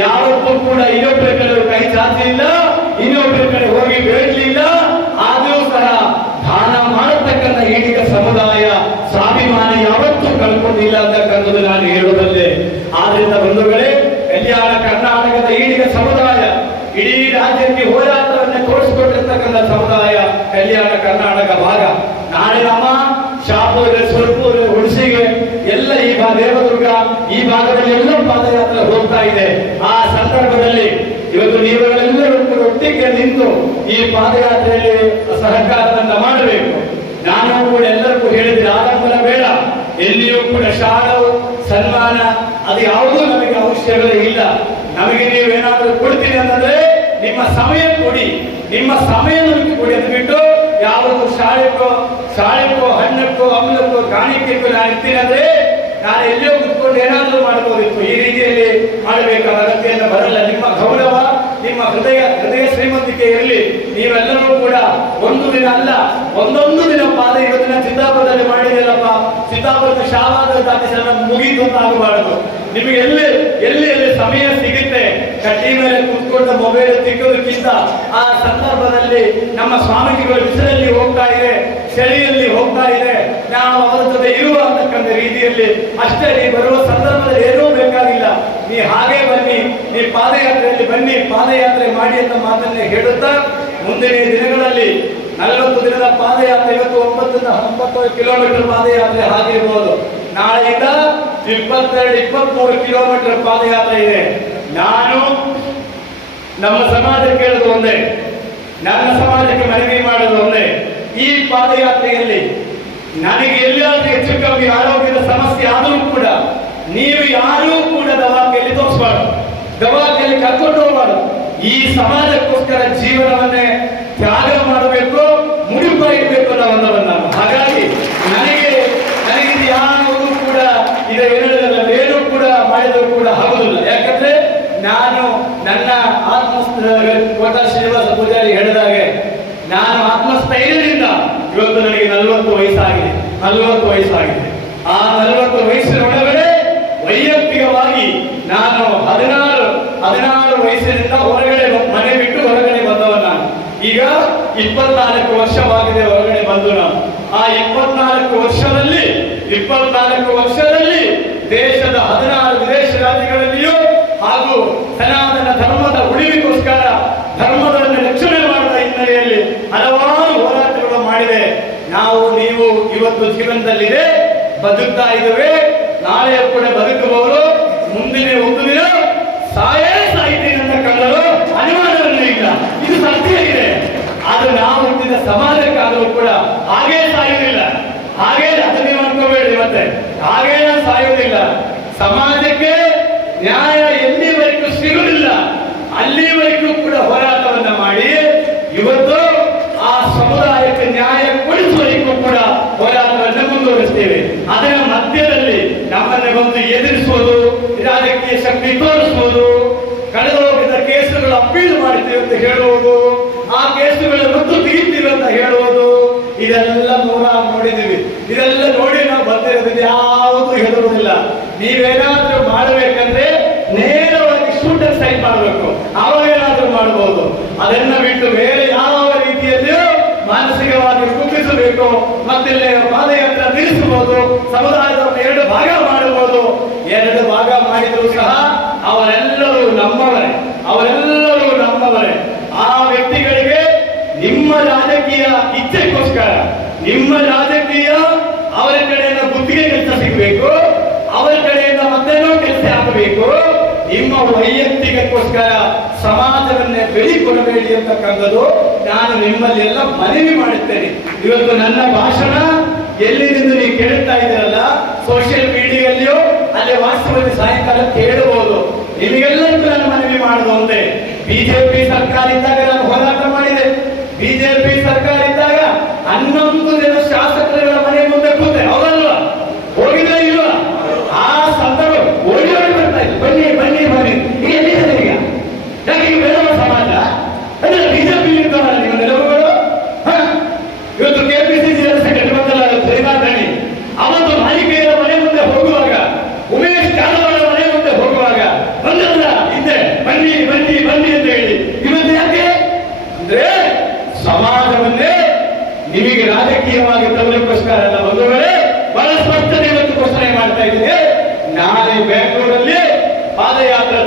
ಯಾವತ್ತೂ ಕೂಡ ಇನ್ನೊಬ್ಬರ ಕಡೆ ಕೈ ಚಾಚಲಿಲ್ಲ ಇನ್ನೊಬ್ಬರ ಕಡೆ ಹೋಗಿ ಬೇಡಲಿಲ್ಲ ಆದರೂ ಸಹ ದಾನ ಮಾಡತಕ್ಕಂಥ ಈಡಿಗ ಸಮುದಾಯ ಸ್ವಾಭಿಮಾನ ಯಾವತ್ತೂ ಕಳ್ಕೊಂಡಿಲ್ಲ ಅಂತಕ್ಕಂಥದ್ದು ನಾನು ಹೇಳೋದಲ್ಲೇ ಆದ್ರಿಂದ ಬಂಧುಗಳೇ, ಕಲ್ಯಾಣ ಕರ್ನಾಟಕದ ಈಡಿಗ ಸಮುದಾಯ, ಇಡೀ ರಾಜ್ಯಕ್ಕೆ ಹೋರಾಟವನ್ನು ತೋರಿಸಿಕೊಟ್ಟಿರ್ತಕ್ಕಂಥ ಸಮುದಾಯ ಕಲ್ಯಾಣ ಕರ್ನಾಟಕ ಭಾಗ. ನಾಳೆ ನಮ್ಮ ಶಾಪೂರ್, ಸುರಪೂರ್, ಹುಣಸಿಗೆ, ಎಲ್ಲ ಈ ಭಾಗ ದೇವದುರ್ಗ, ಈ ಭಾಗದಲ್ಲಿ ಎಲ್ಲ ಪಾದಯಾತ್ರೆ ಹೋಗ್ತಾ ಇದೆ ಆ ಸಂದರ್ಭದಲ್ಲಿ ಇವತ್ತು ನೀವುಗಳೆಲ್ಲರೂ ಕೂಡ ಒಟ್ಟಿಗೆ ನಿಂತು ಈ ಪಾದಯಾತ್ರೆಯಲ್ಲಿ ಸಹಕಾರವನ್ನ ಮಾಡಬೇಕು. ನಾನು ಕೂಡ ಎಲ್ಲರಿಗೂ ಹೇಳಿದ್ರೆ ಆಡಂಬರ ಬೇಡ. ಎಲ್ಲಿಯೂ ಕೂಡ ಶಾಲವು ಸನ್ಮಾನ ಅದು ಯಾವುದೂ ನಮಗೆ ಅವಶ್ಯಕತೆ ಇಲ್ಲ. ನಮಗೆ ನೀವೇನಾದರೂ ಕೊಡ್ತೀನಿ ಅಂತಂದ್ರೆ ನಿಮ್ಮ ಸಮಯ ಕೊಡಿ. ನಿಮ್ಮ ಸಮಯ ನಮಗೆ ಕೊಡಿ ಅಂತ ಬಿಟ್ಟು ಯಾವುದು ಶಾಲೆಗೋ ಶಾಲೆಗೋ, ಹಣ್ಣಕ್ಕೋ ಅಮಲಕ್ಕೋ ಗಾಣಿಕೆಗೂ ನಾನು ಇರ್ತೀನಿ ಅಂದ್ರೆ ನಾನು ಎಲ್ಲಿಯೋ ಕುತ್ಕೊಂಡು ಏನಾದರೂ ಮಾಡಬಹುದಿತ್ತು ಈ ರೀತಿಯಲ್ಲಿ ಮಾಡಬೇಕಾದ ಅಗತ್ಯ ಬರಲ್ಲ. ನಿಮ್ಮ ಗೌರವ ನಿಮ್ಮ ಹೃದಯ ಹೃದಯ ಶ್ರೀಮಂತಿಕೆ ಇರಲಿ. ನೀವೆಲ್ಲರೂ ಕೂಡ ಒಂದು ದಿನ ಅಲ್ಲ, ಒಂದೊಂದು ದಿನ ಪಾದ ಇವತ್ತಿನ ಸಿದ್ದಾಪುರದಲ್ಲಿ ಮಾಡಿದೆಯಲ್ಲಪ್ಪ. ಸಿದ್ದಾಪುರದ ಶಾಲಾದ ದಾಟಿಸಲ ಮುಗಿದು ಆಗಬಾರದು. ನಿಮಗೆ ಎಲ್ಲಿ ಎಲ್ಲಿ ಎಲ್ಲಿ ಸಮಯ ಸಿಗುತ್ತೆ? ಕಟ್ಟಿ ಮೇಲೆ ಕುತ್ಕೊಂಡು ಮೊಬೈಲ್ ತಿಕ್ಕೋದಕ್ಕಿಂತ ಆ ಸಂದರ್ಭದಲ್ಲಿ ನಮ್ಮ ಸ್ವಾಮೀಜಿಗಳು ಬಿಸಿಲಲ್ಲಿ ಹೋಗ್ತಾ ಇದೆ, ಚಳಿಯಲ್ಲಿ ಹೋಗ್ತಾ ಇದೆ. ನಾವು ಅವರ ಜೊತೆ ಇರುವ ಅಂತಕ್ಕಂಥ ರೀತಿಯಲ್ಲಿ ಅಷ್ಟೇ ಬರುವ ಸಂದರ್ಭದಲ್ಲಿ ಏನೂ ಬೇಕಾಗಿಲ್ಲ. ನೀ ಹಾಗೆ ಬನ್ನಿ, ನೀ ಪಾದಯಾತ್ರೆಯಲ್ಲಿ ಬನ್ನಿ, ಪಾದಯಾತ್ರೆ ಮಾಡಿ ಅಂತ ಮಾತನ್ನೇ ಹೇಳುತ್ತಾ, ಮುಂದಿನ ದಿನಗಳಲ್ಲಿ ನಲವತ್ತು ದಿನದ ಪಾದಯಾತ್ರೆ, ಇವತ್ತು ಒಂಬತ್ತರಿಂದ ಒಂಬತ್ತು ಕಿಲೋಮೀಟರ್ ಪಾದಯಾತ್ರೆ ಆಗಿರ್ಬೋದು. ನಾಳೆಯಿಂದ ಇಪ್ಪತ್ತೆರಡು, ಇಪ್ಪತ್ಮೂರು ಕಿಲೋಮೀಟರ್ ಪಾದಯಾತ್ರೆ ಇದೆ. ನಾನು ನಮ್ಮ ಸಮಾಜಕ್ಕೆ ಹೇಳೋದು ಒಂದೇ, ನನ್ನ ಸಮಾಜಕ್ಕೆ ಮನವಿ ಮಾಡೋದು ಒಂದೇ. ಈ ಪಾದಯಾತ್ರೆಯಲ್ಲಿ ನನಗೆ ಎಲ್ಲಾದ್ರೂ ಹೆಚ್ಚು ಕಮ್ಮಿ ಆರೋಗ್ಯದ ಸಮಸ್ಯೆ ಆದರೂ ಕೂಡ, ನೀವು ಯಾರೂ ಕೂಡ ದವಾಖಾನೆಯಲ್ಲಿ ತೋರಿಸಬಾರ್ದು ಗವಾದಿಯಲ್ಲಿ ಕರ್ಕೊಂಡು ಹೋಗಬಾರ್ದು. ಈ ಸಮಾಜಕ್ಕೋಸ್ಕರ ಜೀವನವನ್ನೇ ತ್ಯಾಗ ಮಾಡಬೇಕು ಮುಡಿಪ ಇಡಬೇಕು ಅನ್ನೋ ಒಂದವನ್ನು ನಾನು. ಹಾಗಾಗಿ ನನಗೆ ನನಗೆ ಯಾರು ಕೂಡ ಇದು ಏನಿಲ್ಲ ಏನು ಕೂಡ ಮಾಡಿದರೂ ಕೂಡ ಆಗುದಿಲ್ಲ. ಯಾಕಂದ್ರೆ ನಾನು ನನ್ನ ಆತ್ಮಸ್ಥ ಕೋಟ ಶ್ರೀನಿವಾಸ ಪೂಜಾರಿ ಹೇಳಿದಾಗೆ ನಾನು ಆತ್ಮಸ್ಥೈರ್ಯದಿಂದ ಇವತ್ತು ನನಗೆ ನಲವತ್ತು ವಯಸ್ಸಾಗಿದೆ. ನಲವತ್ತು ವಯಸ್ಸಾಗಿದೆ. ಆ ನಲವತ್ತು ವಯಸ್ಸಿನ ಒಳಗಡೆ ವೈಯಕ್ತಿಕವಾಗಿ ನಾನು ಹದಿನಾರು ಹದಿನಾರು ವಯಸ್ಸಿನಿಂದ ಹೊರಗಡೆ ಬ- ಮನೆ ಬಿಟ್ಟು ಹೊರಗಡೆ ಬಂದವ ನಾನು ಈಗ ಇಪ್ಪತ್ನಾಲ್ಕು ವರ್ಷವಾಗಿದೆ ಹೊರಗಡೆ ಬಂದು ನಾವು. ಆ ಇಪ್ಪತ್ನಾಲ್ಕು ವರ್ಷದಲ್ಲಿ ಇಪ್ಪತ್ನಾಲ್ಕು ವರ್ಷದಲ್ಲಿ ದೇಶದ ಹದಿನಾರು ವಿದೇಶ ರಾಜ್ಯಗಳಲ್ಲಿಯೂ ಹಾಗೂ ಸನಾತನ ಧರ್ಮದ ಉಳಿವಿಗೋಸ್ಕರ ಧರ್ಮಗಳನ್ನು ರಕ್ಷಣೆ ಮಾಡುವ ಹಿನ್ನೆಲೆಯಲ್ಲಿ ಹಲವಾರು ಹೋರಾಟಗಳು ಮಾಡಿದೆ. ನಾವು, ನೀವು ಇವತ್ತು ಜೀವನದಲ್ಲಿದೆ, ಬದುಕ್ತಾ ಇದ್ದೇವೆ. ನಾಳೆ ಕೂಡ ಬದುಕುವವರು ಮುಂದಿನ ಒಂದು ದಿನ ಸಾಯೇ ಸಾಹಿತ್ಯ ಅಂತ ಅನಿವಾರ್ಯವೇ ಇಲ್ಲ. ಸತ್ಯ ಅದು ನಾವು ಹುಟ್ಟಿದ ಸಮಾಜಕ್ಕಾದರೂ ಕೂಡ ಹಾಗೇ ಸಾಯುವುದಿಲ್ಲ. ಹಾಗೇ ರಚನೆ ಮಾಡ್ಕೋಬೇಡಿ ಮತ್ತೆ. ಹಾಗೇ ನಾವು ಸಾಯುವುದಿಲ್ಲ. ಸಮಾಜಕ್ಕೆ ನ್ಯಾಯ ಎಲ್ಲಿವರೆಗೂ ಸಿಗುವುದಿಲ್ಲ, ಅಲ್ಲಿವರೆಗೂ ಕೂಡ ಹೋರಾಟವನ್ನ ಮಾಡಿ ಇವತ್ತು ಆ ಸಮುದಾಯಕ್ಕೆ ನ್ಯಾಯ ಕೊಡಿಸುವವರೆಗೂ ಕೂಡ ಹೋರಾಟವನ್ನು ಮುಂದುವರಿಸ್ತೇವೆ. ಅದರ ಮಧ್ಯದಲ್ಲಿ ನಮ್ಮನ್ನು ಬಂದು ಎದುರಿಸುವುದು, ರಾಜಕೀಯ ಶಕ್ತಿ ತೋರಿಸುವುದು ಅಪ್ಪೀಲ್ ಮಾಡ್ತೀವಿ ಅಂತ ಹೇಳುವುದು, ಆ ಕೇಸುಗಳ ಮತ್ತು ತೆಗಿತೀವಿ ಅಂತ ಹೇಳುವುದು, ಇದೆಲ್ಲ ನೋಡ ನೋಡಿದ್ದೀವಿ. ಇದೆಲ್ಲ ನೋಡಿ ನಾವು ಬಂದಿರೋದಿಲ್ಲ ಯಾವುದು ಹೇಳುವುದಿಲ್ಲ. ನೀವೇನಾದ್ರೂ ಮಾಡಬೇಕಂದ್ರೆ ನೇರವಾಗಿ ಶೂಟರ್ ಸೈನ್ ಮಾಡಬೇಕು. ಅವಾಗ ಏನಾದ್ರೂ ಮಾಡಬಹುದು ಅದನ್ನ ಬಿಟ್ಟು ಬೇರೆ ಯಾವ ಮಾನಸಿಕವಾಗಿ ಕುಗ್ಗಿಸಬೇಕು. ಮತ್ತಿಲ್ಲಿ ಪಾದಯಾತ್ರ ನಿಲ್ಲಿಸಬಹುದು. ಸಮುದಾಯದವನ್ನು ಎರಡು ಭಾಗ ಮಾಡಬಹುದು ಎರಡು ಭಾಗ ಮಾಡಿದ್ರು ಸಹ ಅವರೆಲ್ಲರೂ ನಮ್ಮವರೇ ಅವರೆಲ್ಲರೂ ನಮ್ಮವರೇ ಆ ವ್ಯಕ್ತಿಗಳಿಗೆ ನಿಮ್ಮ ರಾಜಕೀಯ ಇಚ್ಛೆಗೋಸ್ಕರ ನಿಮ್ಮ ರಾಜಕೀಯ ಅವರ ಕಡೆಯಿಂದ ಗುತ್ತಿಗೆ ಕೆಲಸ ಸಿಗಬೇಕು ಅವರ ಕಡೆಯಿಂದ ಮತ್ತೇನೋ ಕೆಲಸ ಆಗಬೇಕು ನಿಮ್ಮ ವೈಯಕ್ತಿಕಕ್ಕೋಸ್ಕರ ಸಮಾಜವನ್ನೇ ಬೆಳಿಕೊಡಬೇಡಿ ಅಂತಕ್ಕಂಥದ್ದು ನಾನು ನಿಮ್ಮಲ್ಲಿ ಎಲ್ಲ ಮನವಿ ಮಾಡುತ್ತೇನೆ. ಇವತ್ತು ನನ್ನ ಭಾಷಣ ಎಲ್ಲಿಂದ ನೀವು ಕೇಳ್ತಾ ಇದ್ದೀರಲ್ಲ ಸೋಷಿಯಲ್ ಮೀಡಿಯಾದಲ್ಲಿಯೋ ಅಲ್ಲೇ ವಾಸ್ತವದಲ್ಲಿ ಸಾಯಂಕಾಲ ಕೇಳಬಹುದು ನಿಮಗೆಲ್ಲರಿಗೂ ನಾನು ಮನವಿ ಮಾಡುದು ಒಂದೇ. ಬಿಜೆಪಿ ಸರ್ಕಾರ ಇದ್ದಾಗ ನಾನು ಹೋರಾಟ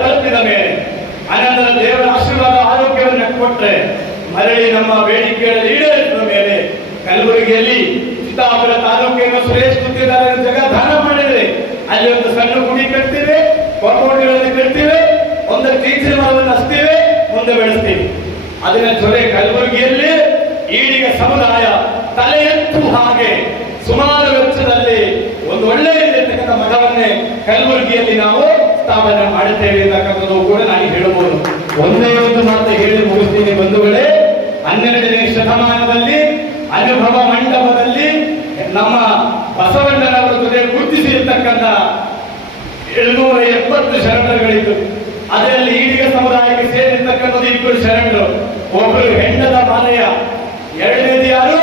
ತಲುಪಿದ ಮೇಲೆ. ಅನಂತರ ದೇವರ ಆಶೀರ್ವಾದ ಆರೋಗ್ಯವನ್ನು ಕೊಟ್ಟರೆ ಮರಳಿ ನಮ್ಮ ಬೇಡಿಕೆಗಳಲ್ಲಿ ಈಡೇರಿಸಿದ ಮೇಲೆ ಕಲಬುರಗಿಯಲ್ಲಿ ಚಿತ್ತಾಪುರ ತಾಲೂಕಿನ ಶ್ರೇಷ್ಠ ಜಗ ದಾನ ಮಾಡಿದರೆ ಅಲ್ಲಿ ಒಂದು ಸಣ್ಣ ಗುಡಿ ಕಟ್ತೀವಿ ಕಾಂಪೌಂಡ್ಗಳಲ್ಲಿ ಕಟ್ತೀವಿ, ಒಂದು ಟೀಚರ್ ಮರವನ್ನು ಹಚ್ತೀವಿ, ಮುಂದೆ ಬೆಳೆಸ್ತೀವಿ. ಅದನ್ನ ಜೊತೆ ಕಲಬುರಗಿಯಲ್ಲಿ ಈಡಿಗ ಸಮುದಾಯ ತಲೆ ಎತ್ತು ಹಾಗೆ ಸುಮಾರು ವೆಚ್ಚದಲ್ಲಿ ಒಂದು ಒಳ್ಳೆಯ ರೀತಿಯತಕ್ಕಂಥ ಮಠವನ್ನೇ ಕಲಬುರಗಿಯಲ್ಲಿ ನಾವು ಒಂದೇ ಒಂದು ಮಾತು ಹೇಳಿ ಮುಗಿಸ್ತೀನಿ ಬಂಧುಗಳೇ. ಹನ್ನೆರಡನೇ ಶತಮಾನದಲ್ಲಿ, ಅನುಭವ ಮಂಟಪದಲ್ಲಿ ನಮ್ಮ ಬಸವಣ್ಣನವರ ಜೊತೆ ಗುರುತಿಸಿರ್ತಕ್ಕಂಥ ಏಳ್ನೂರ ಎಪ್ಪತ್ತು ಶರಣರುಗಳಿತ್ತು ಅದರಲ್ಲಿ ಈಡಿಗ ಸಮುದಾಯಕ್ಕೆ ಸೇರಿರ್ತಕ್ಕಂಥದ್ದು ಇಬ್ಬರು ಶರಣರು. ಒಬ್ಬರು ಹೆಂಡದ ಮಾಲೆಯ, ಎರಡನೇದು ಯಾರು?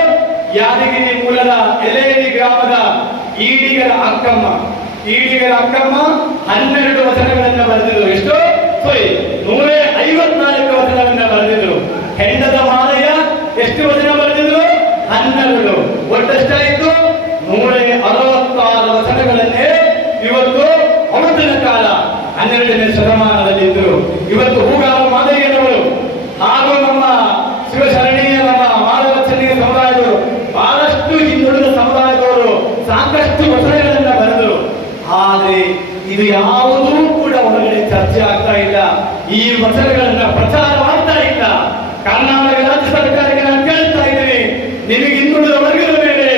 ಯಾದಗಿರಿ ಮೂಲದ ಎಲೇರಿ ಗ್ರಾಮದ ಈಡಿಗರ ಅಕ್ಕಮ್ಮ. ಈಡಿಗರ ಅಕ್ಕಮ್ಮ ಹನ್ನೆರಡು ವಚನಗಳನ್ನು ಬರೆದಿದ್ರು ಎಷ್ಟು ಸಾರಿ ನೂರೇ ಐವತ್ನಾಲ್ಕು ವಚನವನ್ನ ಬರೆದಿದ್ರು ಹೆಂಡದ ಮಾಲೆಯ ಎಷ್ಟು ವಚನ ಬರೆದಿದ್ರು ಹನ್ನೆರಡು ಒಟ್ಟೆಷ್ಟಾಯಿತು ನೂರೇ ಅರವತ್ತಾರು ವಚನಗಳನ್ನೇ ಇವತ್ತು ಅವತ್ತಿನ ಕಾಲ ಹನ್ನೆರಡನೇ ಶತಮಾನದಲ್ಲಿ ಇದ್ದರು ಇವತ್ತು ಹೂಗಾರ ಮಾದಯ್ಯನವರು ಹಾಗೂ ನಮ್ಮ ಶಿವಶರಣೀಯ ನಮ್ಮ ಮಾನವಚನೀಯ ಸಮುದಾಯದವರು ಬಹಳಷ್ಟು ಹಿಂದುಳಿದ ಸಮುದಾಯದವರು ಸಾಕಷ್ಟು ವಚನಗಳನ್ನ ಬರೆದರು ಆದರೆ ಇದು ಯಾವುದೂ ಕೂಡ ಹೊರಗಡೆ ಚರ್ಚೆ ಆಗ್ತಾ ಇಲ್ಲ. ಈ ವಚನಗಳನ್ನ ಪ್ರಚಾರವಾಗ್ತಾ ಇಲ್ಲ ಕರ್ನಾಟಕ ರಾಜ್ಯ ಸರ್ಕಾರಕ್ಕೆ ನಾನು ಕೇಳ್ತಾ ಇದ್ದೀನಿ ನಿಮಗೆ ಹಿಂದುಳಿದ ವರ್ಗದ ಮೇಲೆ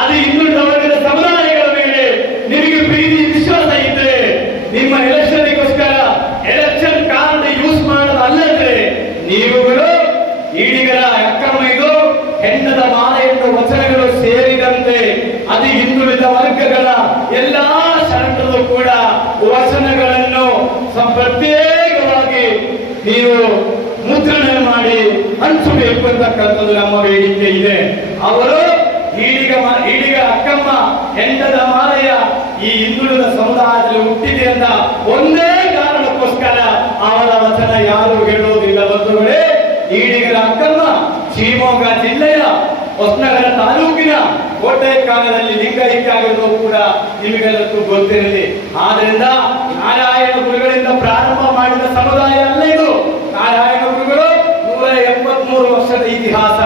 ಅದು ಹಿಂದುಳಿದ ವರ್ಗದ ಸಮುದಾಯಗಳ ಮೇಲೆ ನಿಮಗೆ ಪ್ರೀತಿ ವಿಶ್ವಾಸ ಇದ್ರೆ ನಿಮ್ಮ ಎಲೆಕ್ಷನ್ಗೋಸ್ಕರ ಎಲೆಕ್ಷನ್ ಕಾರ್ಡ್ ಯೂಸ್ ಮಾಡೋದಲ್ಲದೆ ನೀವುಗಳು ಈಡಿಗರ ಅಕ್ರಮ ಇದು ಹೆಣ್ಣದ ಮಾಲೆಯನ್ನು ವಚನಗಳು ಸೇರಿದಂತೆ ಅದು ಹಿಂದುಳಿದ ವರ್ಗಗಳ ಎಲ್ಲಾ ಶರಣರು ಕೂಡ ವಚನಗಳನ್ನು ಸ- ಪ್ರತ್ಯೇಕವಾಗಿ ನೀವು ಮುದ್ರಣ ಮಾಡಿ ಹಂಚಬೇಕು ಅಂತಕ್ಕಂಥದ್ದು ನಮ್ಮ ಬೇಡಿಕೆ ಇದೆ. ಅವರು ಈಡಿಗ ಈಡಿಗ ಅಕ್ಕಮ್ಮ, ಹೆಂಡದ ಮಾಲೆಯ ಈ ಹಿಂದುಳಿದ ಸಮುದಾಯದಲ್ಲಿ ಹುಟ್ಟಿದೆ ಅಂತ ಒಂದೇ ಕಾರಣಕ್ಕೋಸ್ಕರ ಅವರ ವಚನ ಯಾರು ಹೇಳುವುದಿಲ್ಲ ಬಂಧುಗಳೇ. ಈಡಿಗರ ಅಕ್ಕಮ್ಮ, ಶಿವಮೊಗ್ಗ ಜಿಲ್ಲೆಯ ಹೊಸನಗರ ತಾಲೂಕಿನ ಕೋಟೆ ಕಾಲದಲ್ಲಿ ಲಿಂಗೈಕ್ಯ ಆಗಿರೋದು ಕೂಡ ನಿಮಗೆಲ್ಲಕ್ಕೂ ಗೊತ್ತಿರಲಿ. ಆದ್ರಿಂದ ನಾರಾಯಣ ಗುರುಗಳಿಂದ ಪ್ರಾರಂಭ ಮಾಡಿದ ಸಮುದಾಯ ಅಲ್ಲ ಇದು ನಾರಾಯಣ ಗುರುಗಳು ನೂರ ಎಪ್ಪತ್ಮೂರು ವರ್ಷದ ಇತಿಹಾಸ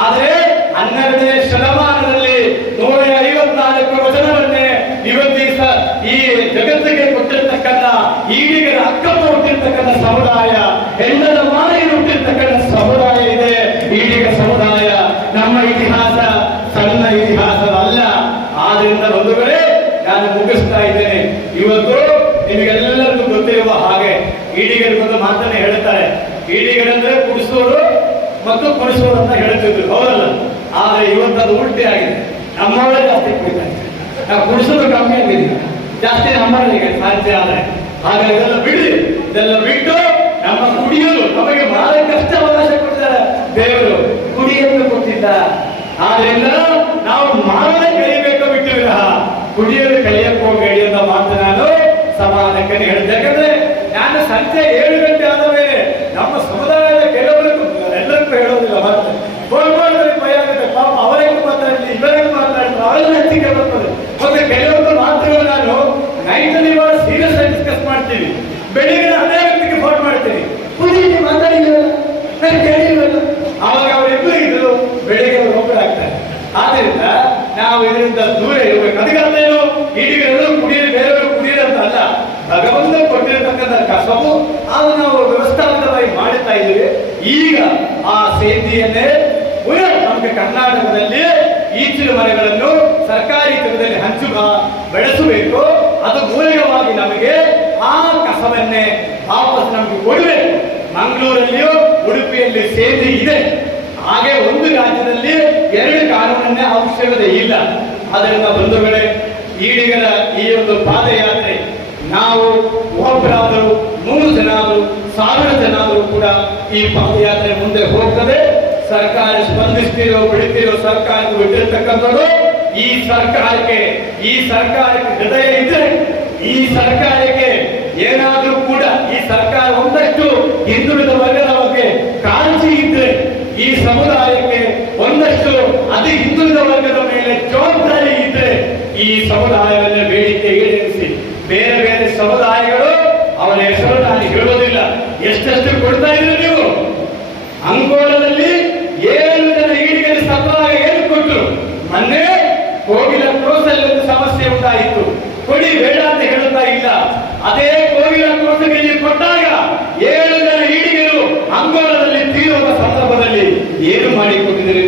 ಆದರೆ ಹನ್ನೆರಡನೇ ಶತಮಾನದಲ್ಲಿ ನೂರ ಐವತ್ನಾಲ್ಕು ವಚನವನ್ನೇ ಇವತ್ತಿನ ಈ ಜಗತ್ತಿಗೆ ಕೊಟ್ಟಿರ್ತಕ್ಕಂಥ ಈಡಿಗರ ಅಕ್ಕಪ್ಪ ಹುಟ್ಟಿರ್ತಕ್ಕಂಥ ಸಮುದಾಯ, ಎಲ್ಲರ ಮಾಲೆಯನ್ನು ಹುಟ್ಟಿರ್ತಕ್ಕಂಥ ಸಮುದಾಯ ಇದೆ. ಈಡಿಗ ಸಮುದಾಯ ನಮ್ಮ ಇತಿಹಾಸ ಸಣ್ಣ ಇತಿಹಾಸ ಅಲ್ಲ ಆದ್ರಿಂದ ಬಂಧುಗಳೇ, ನಾನು ಮುಗಿಸ್ತಾ ಇದ್ದೇನೆ. ಇವತ್ತು ನಿಮಗೆಲ್ಲರಿಗೂ ಗೊತ್ತಿರುವ ಹಾಗೆ ಈಡಿಗರಿಗೊಂದು ಮಾತನ್ನ ಹೇಳ್ತಾರೆ. ಈಡಿಗರಂದ್ರೆ ಕುಡಿಸೋರು ಮತ್ತು ಕುಡಿಸೋರು ಅಂತ ಹೇಳ್ತಿದ್ರು. ಹೌದಲ್ಲ? ಆದ್ರೆ ಇವತ್ತು ಅದು ಆಗಿದೆ. ನಮ್ಮವರೇ ಜಾಸ್ತಿ ಕುಡಿತಾರೆ. ನಾವು ಕುಡಿಸೋದು ಕಮ್ಮಿ ಆಗಿಲ್ಲ ಜಾಸ್ತಿ ನಂಬರ್ ಸಾಧ್ಯ ಆದ್ರೆ. ಹಾಗಾಗಿ ಇದೆಲ್ಲ ಬಿಡಿ. ಇದೆಲ್ಲ ಬಿಟ್ಟು ನಮ್ಮ ಕುಡಿಯಲು ನಮಗೆ ಬಹಳ ಕಷ್ಟ ಅವಕಾಶ ಕೊಟ್ಟಿದ್ದಾರೆ. ದೇವರು ಕುಡಿಯನ್ನು ಕೊಟ್ಟಿದ್ದ. ಆದ್ರಿಂದ ನಾವು ಮಾಡಲೇ ಕಲಿಬೇಕು ಬಿಟ್ಟು ವಿರಹ. ಕುಡಿಯಲು ಕಲಿಯಕ್ಕೆ ಹೋಗಬೇಡಿ ಅಂತ ಮಾತು ನಾನು ಸಮಾನಕ್ಕೆ ಹೇಳಿದೆ ಯಾಕಂದ್ರೆ ನಾನು ಸಂಜೆ ಅಲ್ಲಿ ಬಹಳ ಸೀರಿಯಸ್ ಆಗಿ ಡಿಸ್ಕಸ್ ಮಾಡ್ತೀವಿ. ಬೆಳಿಗ್ಗೆ ಅದೇ ವ್ಯಕ್ತಿಗೆ ಫೋನ್ ಮಾಡ್ತೀನಿ ನೀವು ಮಾತಾಡಿಲ್ಲ ನಾನು ಕೇಳಿಲ್ವಲ್ಲ? ಆವಾಗ ಅವರಿಬ್ಬರು ಇದ್ರು ಬೆಳಿಗ್ಗೆ ಅವರು ಒಬ್ಬರು ಆಗ್ತಾರೆ. ಆದ್ರಿಂದ ನಾವು ಇದರಿಂದ ದೂರ ಇರಬೇಕು. ಅದಕ್ಕೆ ಏನು? ಎಲ್ಲರೂ ಕುಡಿಯಲು ಬೇರೆಯವರು ಅಂತ ಅಲ್ಲ. ಭಗವಂತ ಕೊಟ್ಟಿರತಕ್ಕಂಥ ಕಸಬು ಅದು ನಾವು ವ್ಯವಸ್ಥಾಪಿತವಾಗಿ ಮಾಡುತ್ತಾ ಇದ್ದೀವಿ. ಈಗ ಆ ಸೇತಿಯನ್ನೇ ನಮಗೆ ಕರ್ನಾಟಕದಲ್ಲಿ ಈಚಿನ ಮನೆಗಳನ್ನು ಸರ್ಕಾರಿ ತರದಲ್ಲಿ ಹಂಚುಗ ಬೆಳೆಸಬೇಕು. ಅದು ಮೂಲಕವಾಗಿ ನಮಗೆ ಆ ಕಸವನ್ನೇ ವಾಪಸ್ ನಮಗೆ ಕೊಡಬೇಕು. ಮಂಗಳೂರಲ್ಲಿಯೂ ಉಡುಪಿಯಲ್ಲಿ ಸೇರಿ ಇದೆ. ಹಾಗೆ ಒಂದು ರಾಜ್ಯದಲ್ಲಿ ಎರಡು ಕಾನೂನಿನ ಅವಶ್ಯಕತೆ ಇಲ್ಲ. ಅದರಿಂದ ಬಂಧುಗಳೇ, ಈಡಿಗರ ಈ ಒಂದು ಪಾದಯಾತ್ರೆ, ನಾವು ಒಬ್ಬರಾದರೂ ನೂರು ಜನ ಸಾವಿರ ಜನ ಆದರೂ ಕೂಡ ಈ ಪಾದಯಾತ್ರೆ ಮುಂದೆ ಹೋಗ್ತದೆ. ಸರ್ಕಾರ ಸ್ಪಂದಿಸ್ತಿರೋ, ಬಿಡುತ್ತಿರೋ ಸರ್ಕಾರಕ್ಕೆ ಬಿಟ್ಟಿರ್ತಕ್ಕಂಥದ್ದು ಈ ಸರ್ಕಾರಕ್ಕೆ ಈ ಸರ್ಕಾರಕ್ಕೆ ಹೃದಯ ಈ ಸರ್ಕಾರಕ್ಕೆ ಏನಾದರೂ ಕೂಡ ಈ ಸರ್ಕಾರ ಒಂದಷ್ಟು ಹಿಂದುಳಿದ ವರ್ಗದ ಬಗ್ಗೆ ಕಾಳಜಿ ಇದ್ರೆ ಈ ಸಮುದಾಯಕ್ಕೆ ಒಂದಷ್ಟು ಅದೇ ಹಿಂದುಳಿದ ವರ್ಗದ ಮೇಲೆ ಜವಾಬ್ದಾರಿ ಇದ್ರೆ ಈ ಸಮುದಾಯವನ್ನ ಬೇಡಿಕೆ ಈಡೇರಿಸಿ. ಬೇರೆ ಬೇರೆ ಸಮುದಾಯಗಳು ಅವರ ಹೆಸರು ನಾನು ಹೇಳೋದಿಲ್ಲ ಎಷ್ಟೆಷ್ಟು ಕೊಡ್ತಾ ಇದ್ರೆ ನೀವು? ಅಂಗೋಲದಲ್ಲಿ ಏಳು ಜನ ಈಡಿಗಲ್ಲಿ ಸಪ್ರಾಯ ಏನು ಕೊಟ್ಟರು. ಮೊನ್ನೆ ಕೋಗಿಲ ಕ್ರೋಸಲ್ಲಿ ಒಂದು ಸಮಸ್ಯೆ ಉಂಟಾಯಿತು. ಕೊಡಿ ಬೇಡ ಅಂತ ಹೇಳುತ್ತಾ ಇಲ್ಲ. ಅದೇ ಕೋವಿಲ ಕೋಟೆಗೆ ಕೊಟ್ಟಾಗ ಏಳು ಜನ ಈಡಿಗರು ಅಂಗೋಲದಲ್ಲಿ ತೀರುವ ಸಂದರ್ಭದಲ್ಲಿ ಏನು ಮಾಡಿಕೊಟ್ರು